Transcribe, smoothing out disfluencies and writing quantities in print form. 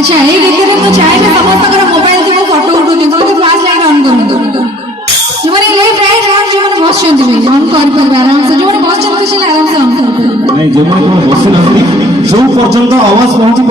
अच्छा ये देखते तो चाहे मैं समस्त कर मोबाइल से वो फोटो उठो निको तो फ्लैश लाइट ऑन कर दो जोने लेट राइट राइट जोने बस चलते भाई ऑन कर आराम से जोने बस चलते चले आराम से ऑन कर नहीं जो मैं बस नहीं जो पर्यंत आवाज पहुंची